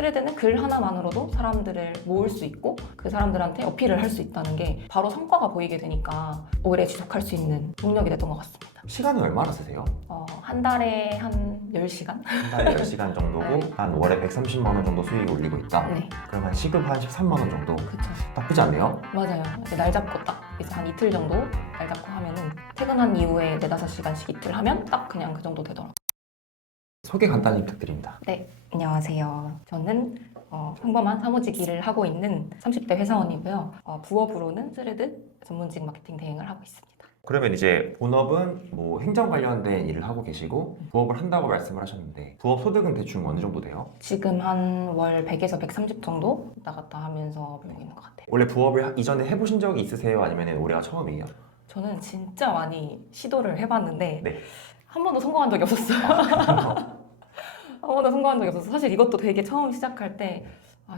스레드는 글 하나만으로도 사람들을 모을 수 있고 그 사람들한테 어필을 할 수 있다는 게 바로 성과가 보이게 되니까 오래 지속할 수 있는 동력이 됐던 것 같습니다. 시간은 얼마나 쓰세요? 한 달에 한 10시간? 한 달에 10시간 정도고 네. 한 월에 130만 원 정도 수익을 올리고 있다? 네, 그럼 한 시급 한 13만 원 정도? 그쵸. 나쁘지 않네요? 맞아요. 이제 날 잡고 딱 이제 한 이틀 정도 날 잡고 하면은 퇴근한 이후에 4-5시간씩 이틀 하면 딱 그냥 그 정도 되더라고요. 소개 간단히 부탁드립니다. 네, 안녕하세요. 저는 평범한 사무직 일을 하고 있는 30대 회사원이고요. 부업으로는 스레드 전문직 마케팅 대행을 하고 있습니다. 그러면 이제 본업은 뭐 행정 관련된 일을 하고 계시고 부업을 한다고 말씀을 하셨는데 부업 소득은 대충 어느 정도 돼요? 지금 한 월 100에서 130 정도 왔다 갔다 하면서 벌고 있는 것 같아요. 원래 부업을 이전에 해보신 적이 있으세요? 아니면 올해가 처음이에요? 저는 진짜 많이 시도를 해봤는데 네. 한 번도 성공한 적이 없었어요. 한 번도 성공한 적이 없어서 사실 이것도 되게 처음 시작할 때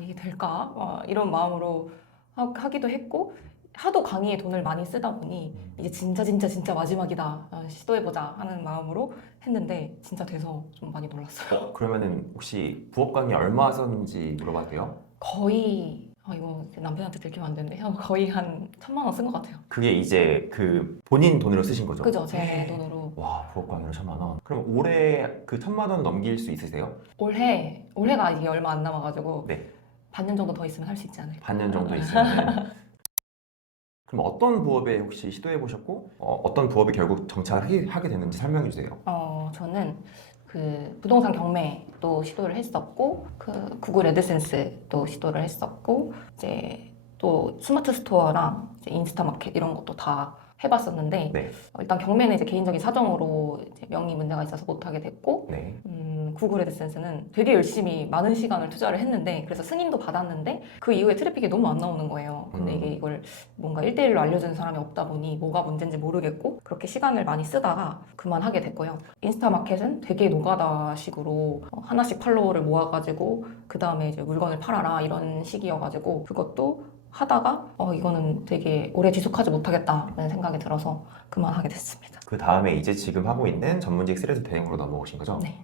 이게 될까? 이런 마음으로 하기도 했고 하도 강의에 돈을 많이 쓰다 보니 이제 진짜 마지막이다. 시도해보자 하는 마음으로 했는데 진짜 돼서 좀 많이 놀랐어요. 그러면은 혹시 부업 강의 얼마 썼는지 물어봐도 돼요? 거의 이거 남편한테 들키면 안 되는데 거의 한 1,000만 원 쓴 것 같아요. 그게 이제 그 본인 돈으로 쓰신 거죠? 그죠? 제 돈으로. 와, 부업 강의로 1,000만 원. 그럼 올해 그 1,000만 원 넘길 수 있으세요? 올해가 이게 얼마 안 남아가지고 네. 반년 정도 더 있으면 할 수 있지 않을까. 반년 정도 있으면. 그럼 어떤 부업에 혹시 시도해 보셨고 어떤 부업이 결국 정착하게 됐는지 설명해 주세요. 저는 그 부동산 경매도 시도를 했었고 그 구글 애드센스도 시도를 했었고 이제 또 스마트 스토어랑 이제 인스타 마켓 이런 것도 다 해봤었는데 네. 일단 경매는 이제 개인적인 사정으로 이제 명의 문제가 있어서 못하게 됐고 네. 구글 애드센스는 되게 열심히 많은 시간을 투자를 했는데 그래서 승인도 받았는데 그 이후에 트래픽이 너무 안 나오는 거예요. 근데 이게 이걸 뭔가 1대1로 알려주는 사람이 없다 보니 뭐가 문제인지 모르겠고 그렇게 시간을 많이 쓰다가 그만하게 됐고요. 인스타 마켓은 되게 노가다식으로 하나씩 팔로워를 모아가지고 그 다음에 이제 물건을 팔아라 이런 식이어가지고 그것도 하다가 이거는 되게 오래 지속하지 못하겠다는 생각이 들어서 그만하게 됐습니다. 그 다음에 이제 지금 하고 있는 전문직 스레드 대행으로 넘어오신 거죠? 네.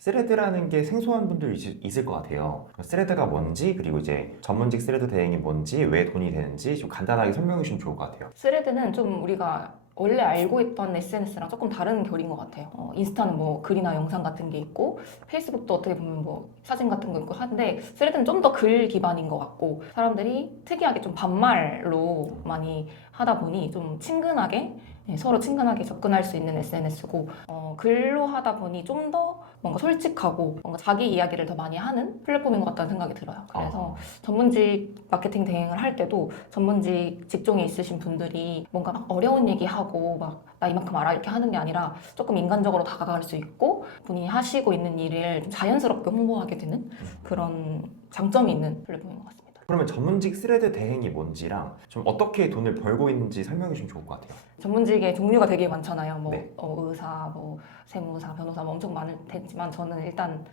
스레드라는 게 생소한 분들 있을 것 같아요. 스레드가 뭔지 그리고 이제 전문직 스레드 대행이 뭔지 왜 돈이 되는지 좀 간단하게 설명해 주시면 좋을 것 같아요. 스레드는 좀 우리가 원래 알고 있던 SNS랑 조금 다른 결인 것 같아요. 인스타는 뭐 글이나 영상 같은 게 있고 페이스북도 어떻게 보면 뭐 사진 같은 거 있고 한데 스레드는 좀 더 글 기반인 것 같고 사람들이 특이하게 좀 반말로 많이 하다 보니 좀 친근하게 서로 친근하게 접근할 수 있는 SNS고 글로 하다 보니 좀 더 뭔가 솔직하고 뭔가 자기 이야기를 더 많이 하는 플랫폼인 것 같다는 생각이 들어요. 그래서 전문직 마케팅 대행을 할 때도 전문직 직종에 있으신 분들이 뭔가 막 어려운 얘기하고 막 나 이만큼 알아 이렇게 하는 게 아니라 조금 인간적으로 다가갈 수 있고 본인이 하시고 있는 일을 좀 자연스럽게 홍보하게 되는 그런 장점이 있는 플랫폼인 것 같습니다. 그러면 전문직 스레드 대행이 뭔지랑 좀 어떻게 돈을 벌고 있는지 설명해 주시면 좋을 것 같아요. 전문직의 종류가 되게 많잖아요. 뭐 네. 의사, 뭐 세무사, 변호사 뭐 엄청 많을 테지만 저는 일단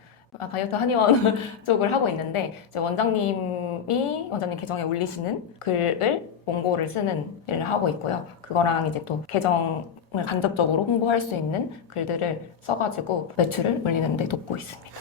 다이어트 한의원 쪽을 하고 있는데 이제 원장님 계정에 올리시는 글을 원고를 쓰는 일을 하고 있고요. 그거랑 이제 또 계정을 간접적으로 홍보할 수 있는 글들을 써가지고 매출을 올리는 데 돕고 있습니다.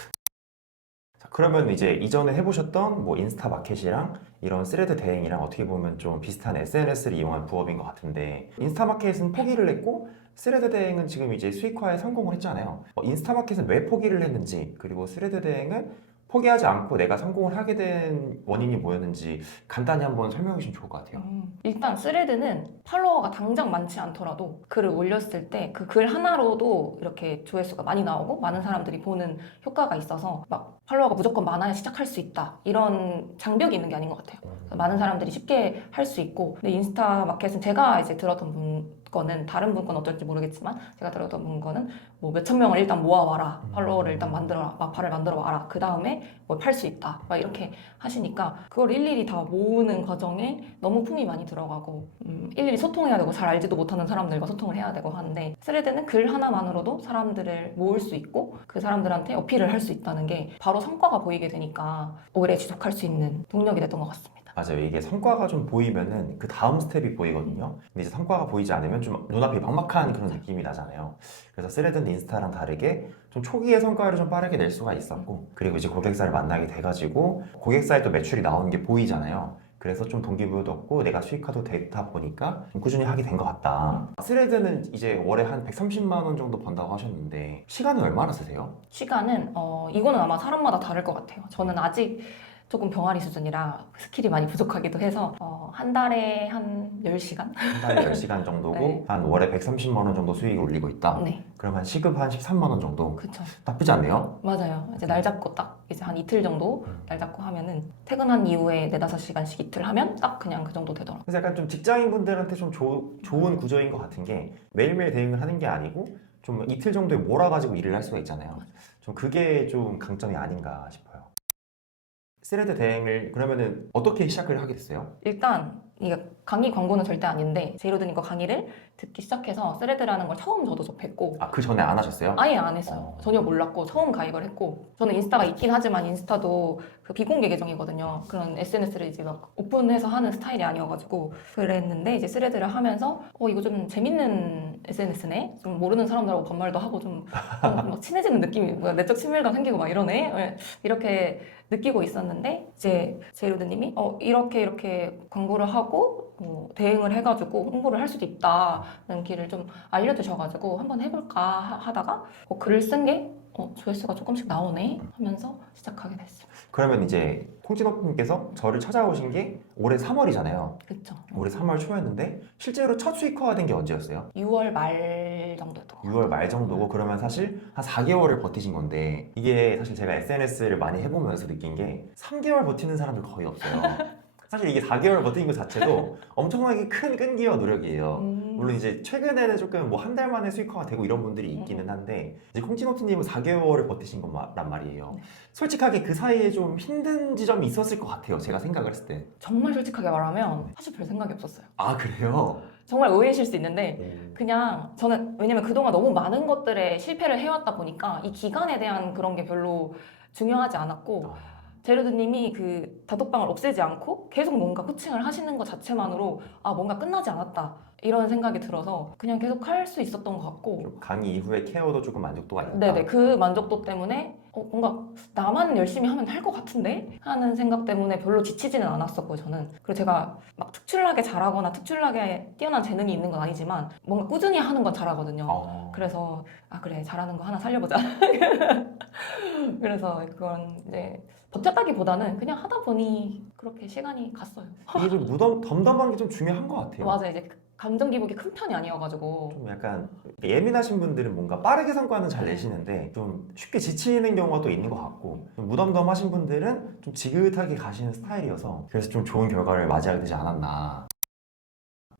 자, 그러면 이제 이전에 해보셨던 뭐 인스타 마켓이랑 이런 스레드 대행이랑 어떻게 보면 좀 비슷한 SNS를 이용한 부업인 것 같은데 인스타 마켓은 포기를 했고 스레드 대행은 지금 이제 수익화에 성공을 했잖아요. 인스타 마켓은 왜 포기를 했는지 그리고 스레드 대행은 포기하지 않고 내가 성공을 하게 된 원인이 뭐였는지 간단히 한번 설명해 주시면 좋을 것 같아요. 일단 스레드는 팔로워가 당장 많지 않더라도 글을 올렸을 때 그 글 하나로도 이렇게 조회수가 많이 나오고 많은 사람들이 보는 효과가 있어서 막 팔로워가 무조건 많아야 시작할 수 있다 이런 장벽이 있는 게 아닌 것 같아요. 많은 사람들이 쉽게 할 수 있고 근데 인스타 마켓은 제가 이제 들었던 분 거는 다른 분 건 어떨지 모르겠지만 제가 들었던 분 거는 뭐 몇천 명을 일단 모아와라 팔로워를 일단 만들어라 마파를 만들어 와라 그 다음에 뭐 팔 수 있다 막 이렇게 하시니까 그걸 일일이 다 모으는 과정에 너무 품이 많이 들어가고 일일이 소통해야 되고 잘 알지도 못하는 사람들과 소통을 해야 되고 하는데 스레드는 글 하나만으로도 사람들을 모을 수 있고 그 사람들한테 어필을 할 수 있다는 게 바로 성과가 보이게 되니까 오래 지속할 수 있는 동력이 됐던 것 같습니다. 맞아요. 이게 성과가 좀 보이면은 그 다음 스텝이 보이거든요. 근데 이제 성과가 보이지 않으면 좀 눈앞이 막막한 그런 느낌이 나잖아요. 그래서 스레드는 인스타랑 다르게 좀 초기에 성과를 좀 빠르게 낼 수가 있었고, 그리고 이제 고객사를 만나게 돼가지고 고객사에 또 매출이 나오는 게 보이잖아요. 그래서 좀 동기부여도 없고 내가 수익화도 되다 보니까 좀 꾸준히 하게 된 것 같다. 스레드는 이제 월에 한 130만 원 정도 번다고 하셨는데 시간은 얼마나 쓰세요? 시간은 이거는 아마 사람마다 다를 것 같아요. 저는 아직 조금 병아리 수준이라 스킬이 많이 부족하기도 해서 한 달에 한 10시간? 한 달에 10시간 정도고 네. 한 월에 130만 원 정도 수익을 올리고 있다. 네, 그럼 시급 한 13만 원 정도. 그쵸. 나쁘지 않네요. 맞아요. 이제 날 잡고 딱 이제 한 이틀 정도 날 잡고 하면은 퇴근한 이후에 4-5시간씩 이틀 하면 딱 그냥 그 정도 되더라고요. 그래서 약간 좀 직장인분들한테 좀 좋은 구조인 것 같은 게 매일매일 대응을 하는 게 아니고 좀 이틀 정도에 몰아가지고 일을 할 수가 있잖아요. 좀 그게 좀 강점이 아닌가 싶어요. 스레드 대행을 그러면은 어떻게 시작을 하게 됐어요? 일단 이게 강의 광고는 절대 아닌데 제이로드님 거 강의를 듣기 시작해서 스레드라는 걸 처음 저도 접했고 아, 그 전에 안 하셨어요? 아예 안 했어요. 전혀 몰랐고 처음 가입을 했고 저는 인스타가 있긴 하지만 인스타도 그 비공개 계정이거든요. 그런 SNS를 이제 막 오픈해서 하는 스타일이 아니어가지고 그랬는데 이제 스레드를 하면서 이거 좀 재밌는 SNS네. 좀 모르는 사람들하고 반말도 하고 좀 막 친해지는 느낌이 뭐야 내적 친밀감 생기고 막 이러네. 네, 이렇게 느끼고 있었는데 이제 제이로드님이 이렇게 광고를 하고 대응을 해가지고 홍보를 할 수도 있다는 길을 좀 알려주셔가지고 한번 해볼까 하다가 글을 쓴 게 조회수가 조금씩 나오네 하면서 시작하게 됐어요. 그러면 이제 홍진호님께서 저를 찾아오신 게 올해 3월이잖아요. 그쵸. 올해 3월 초였는데 실제로 첫 수익화가 된 게 언제였어요? 6월 말 정도였던 것 같아요. 6월 말 정도고 그러면 사실 한 4개월을 버티신 건데 이게 사실 제가 SNS를 많이 해보면서 느낀 게 3개월 버티는 사람들 거의 없어요. 사실 이게 4개월 버티는 것 자체도 엄청나게 큰 끈기와 노력이에요. 물론 이제 최근에는 조금 뭐 한 달 만에 수익화가 되고 이런 분들이 있기는 한데 이제 콩치노트님은 4개월을 버티신 거란 말이에요. 솔직하게 그 사이에 좀 힘든 지점이 있었을 것 같아요. 제가 생각을 했을 때. 정말 솔직하게 말하면 사실 별 생각이 없었어요. 아, 그래요? 정말 오해실 수 있는데 그냥 저는 왜냐면 그동안 너무 많은 것들에 실패를 해왔다 보니까 이 기간에 대한 그런 게 별로 중요하지 않았고 제르드님이 그 다독방을 없애지 않고 계속 뭔가 코칭을 하시는 것 자체만으로 뭔가 끝나지 않았다 이런 생각이 들어서 그냥 계속 할 수 있었던 것 같고 강의 이후에 케어도 조금 만족도가 있다. 네네 그 만족도 때문에 뭔가 나만 열심히 하면 할 것 같은데 하는 생각 때문에 별로 지치지는 않았었고 저는 그리고 제가 막 특출나게 잘하거나 특출나게 뛰어난 재능이 있는 건 아니지만 뭔가 꾸준히 하는 건 잘하거든요. 그래서 그래 잘하는 거 하나 살려보자. 그래서 그건 이제 버텼다기보다는 그냥 하다 보니 그렇게 시간이 갔어요. 이게 좀 덤덤한 게 좀 중요한 것 같아요. 맞아 이제 감정 기복이 큰 편이 아니어가지고 좀 약간 예민하신 분들은 뭔가 빠르게 성과는 잘 내시는데 좀 쉽게 지치는 경우가 또 있는 것 같고 좀 무덤덤하신 분들은 좀 지긋하게 가시는 스타일이어서 그래서 좀 좋은 결과를 맞이하게 되지 않았나.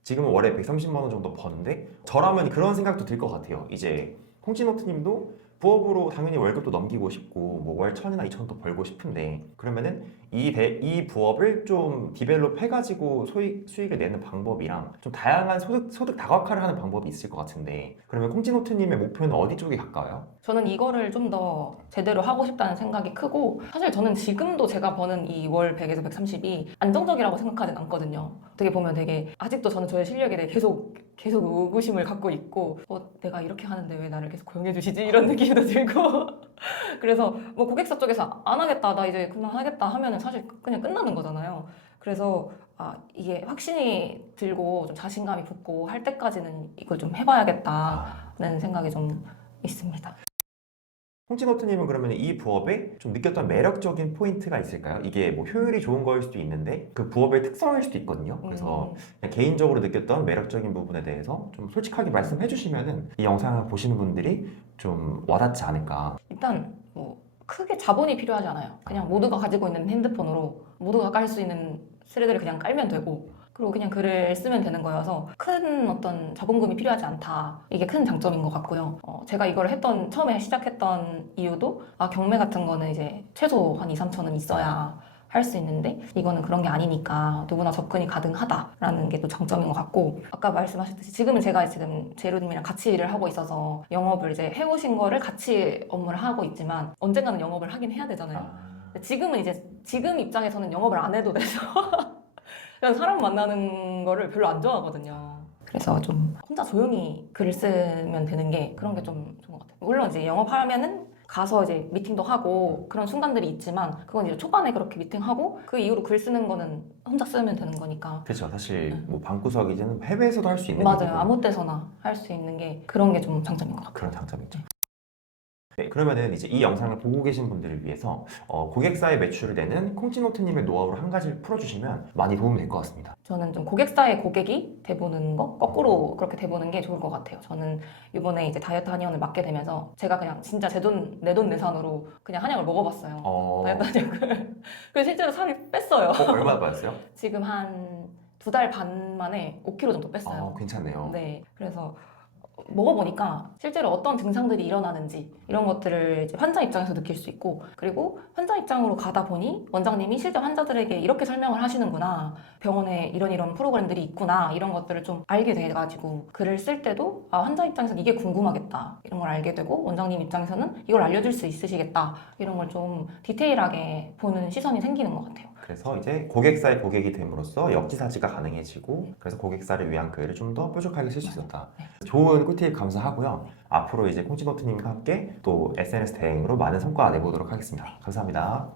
지금은 월에 130만 원 정도 버는데 저라면 그런 생각도 들 것 같아요. 이제 홍진호트님도 부업으로 당연히 월급도 넘기고 싶고 뭐 월 1,000이나 2,000도 벌고 싶은데 그러면은 이 부업을 좀 디벨롭 해가지고 수익을 내는 방법이랑 좀 다양한 소득 다각화를 하는 방법이 있을 것 같은데 그러면 홍진호트님의 목표는 어디 쪽에 가까워요? 저는 이거를 좀 더 제대로 하고 싶다는 생각이 크고 사실 저는 지금도 제가 버는 이 월 100에서 130이 안정적이라고 생각하진 않거든요. 어떻게 보면 되게 아직도 저는 저의 실력에 대해 계속 의구심을 갖고 있고 내가 이렇게 하는데 왜 나를 계속 고용해 주시지 이런 느낌도 들고 그래서 뭐 고객사 쪽에서 안 하겠다 나 이제 그만하겠다 하면은 사실 그냥 끝나는 거잖아요. 그래서 이게 확신이 들고 좀 자신감이 붙고 할 때까지는 이걸 좀 해봐야겠다는 생각이 좀 있습니다. 홍진호트님은 그러면 이 부업에 좀 느꼈던 매력적인 포인트가 있을까요? 이게 뭐 효율이 좋은 거일 수도 있는데 그 부업의 특성일 수도 있거든요. 그래서 그냥 개인적으로 느꼈던 매력적인 부분에 대해서 좀 솔직하게 말씀해 주시면은 이 영상을 보시는 분들이 좀 와닿지 않을까. 일단 뭐 크게 자본이 필요하지 않아요. 그냥 모두가 가지고 있는 핸드폰으로 모두가 깔 수 있는 스레드를 그냥 깔면 되고 그리고 그냥 글을 쓰면 되는 거여서 큰 어떤 자본금이 필요하지 않다. 이게 큰 장점인 것 같고요. 제가 이걸 처음에 시작했던 이유도 경매 같은 거는 이제 최소 한 2, 3천은 있어야 할 수 있는데 이거는 그런 게 아니니까 누구나 접근이 가능하다라는 게 또 장점인 것 같고 아까 말씀하셨듯이 지금은 제가 지금 제로님이랑 같이 일을 하고 있어서 영업을 이제 해오신 거를 같이 업무를 하고 있지만 언젠가는 영업을 하긴 해야 되잖아요. 지금은 이제 지금 입장에서는 영업을 안 해도 돼서 그냥 사람 만나는 거를 별로 안 좋아하거든요. 그래서 좀 혼자 조용히 글을 쓰면 되는 게 그런 게 좀 좋은 것 같아요. 물론 이제 영업하면은 가서 이제 미팅도 하고 그런 순간들이 있지만 그건 이제 초반에 그렇게 미팅하고 그 이후로 글 쓰는 거는 혼자 쓰면 되는 거니까. 그렇죠. 사실 뭐 방구석이든 해외에서도 할 수 있는 맞아요. 일이고 아무 때서나 할 수 있는 게 그런 게 좀 장점인 것 같아요. 그런 장점이죠. 네, 그러면은 이제 이 영상을 보고 계신 분들을 위해서 고객사의 매출을 내는 콩치노트님의 노하우를 한 가지를 풀어주시면 많이 도움이 될 것 같습니다. 저는 좀 고객사의 고객이 돼보는 거, 거꾸로 그렇게 돼보는 게 좋을 것 같아요. 저는 이번에 이제 다이어트 한의원을 맡게 되면서 제가 그냥 진짜 제 돈, 내 돈 내산으로 그냥 한약을 먹어봤어요. 다이어트 한약을. 그래서 실제로 살이 뺐어요. 얼마나 빠졌어요? 지금 한 2달 반 만에 5kg 정도 뺐어요. 괜찮네요. 네. 그래서 먹어보니까 실제로 어떤 증상들이 일어나는지 이런 것들을 이제 환자 입장에서 느낄 수 있고 그리고 환자 입장으로 가다 보니 원장님이 실제 환자들에게 이렇게 설명을 하시는구나 병원에 이런 프로그램들이 있구나 이런 것들을 좀 알게 돼가지고 글을 쓸 때도 아 환자 입장에서는 이게 궁금하겠다 이런 걸 알게 되고 원장님 입장에서는 이걸 알려줄 수 있으시겠다 이런 걸 좀 디테일하게 보는 시선이 생기는 것 같아요. 그래서 이제 고객사의 고객이 됨으로써 역지사지가 가능해지고 그래서 고객사를 위한 글을 좀 더 뾰족하게 쓸 수 있었다. 좋은 꿀팁 감사하고요. 앞으로 이제 콩치노트님과 함께 또 SNS 대행으로 많은 성과 내보도록 하겠습니다. 감사합니다.